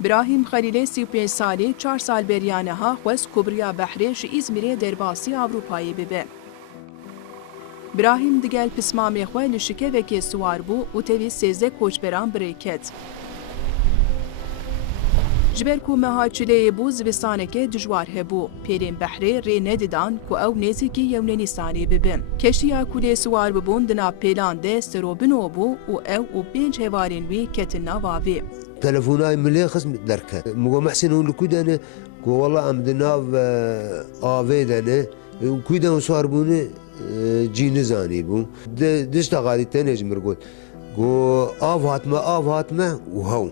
براهیم خلیل 35 سالی 4 سال بریانها خوست کبریا بحری جی ئیزمیرê derbaasî Avrupayê bibe. براهیم digel pismamê xwe li şikevekê siwar bû û tevî 13 koçberan birê ket. Ji ber ku meha çileyê bû zivistanekê dijwar hebû, pêrên behrê rê nedidan ku ew nêzîkî yewnê Nîsanê bibin. Keşiya ku lê siwar bibûn di nav pêlan de serobino bû û ew û 5 hevalên wî ketin nav avê. تلفونای ملی خصم درکه مگو محسن اون لکودنه گو والله ام دناو آوه دنه کودن سوار بونه جینی زانی بون دشت غادی تنج مرگود گو آو هاتمه و هاو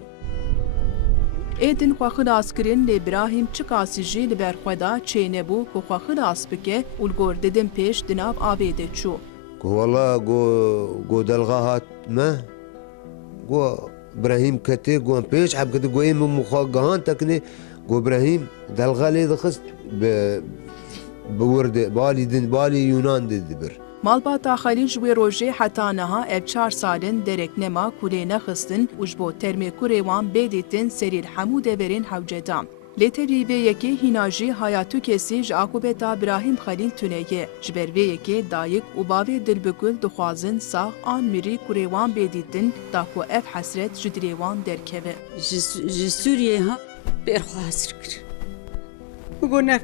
Êdin xwe xilas kirin lê Birahîm çi kasî jî li ber xwe da çê nebû ku xwe xilas bike û li gor didin pêş di nav avê de çû. گو والله گو دلغا هاتمه گو ابراهيم كتي قوم بيش حب كتي قويم مخاقهان تكني قو ابراهيم دلغالي دخست بورد بالي يونان دبر Malbata Xelîl ji wê rojê heta niha ev 4 salin derek nema ku lê nexistin û ji bo termê kurê wan bêdîtin serî li hemû deverên hewceda. Lê tevî vê yekê hîna jî hayatû kesî ji akûbeta Birahîm Xelîl tune ye. Ji ber vê yekê dayîk û bavê dilbikul dixwazin sax an mirî kurê wan bêdîtin da ku ev hesret ji dilê wan derkeve. Ji Sûriyê ha pêrxwe hesir kir. Got nef.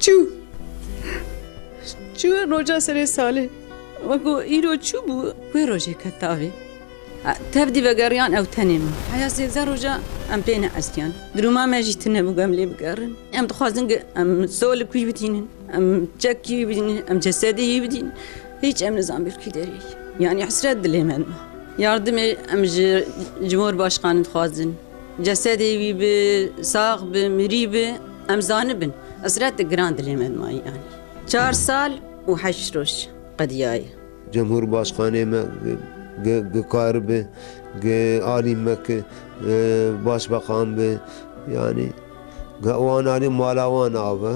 Çû. Çû roja serê salê. Weko îro çû bû wê rojê ket tavê. Tev dî vegeriyan ew tenê min. Heya sêvze roja em pê neestiyan. Dirûma me jî tune bû em lê bigerin. Em dixwazin em solê kûj bitînin, em çekî bidînin, em cesedê yî bidînin. Hiç em nizan bir kî derê. Yani hesret dilê me. Yardımê em ji Cumhurbaşkanê dixwazin. Cesedê wî bi, sax bi, mirî bi, em zanibin. Hesret giran dilê me yani. 4 sal û 8 roj qediyayê. Cumhurbaşkanı me gıkar be alim mek başbakan be yani wan alim malawan ava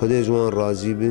Xwedê ji wan razî be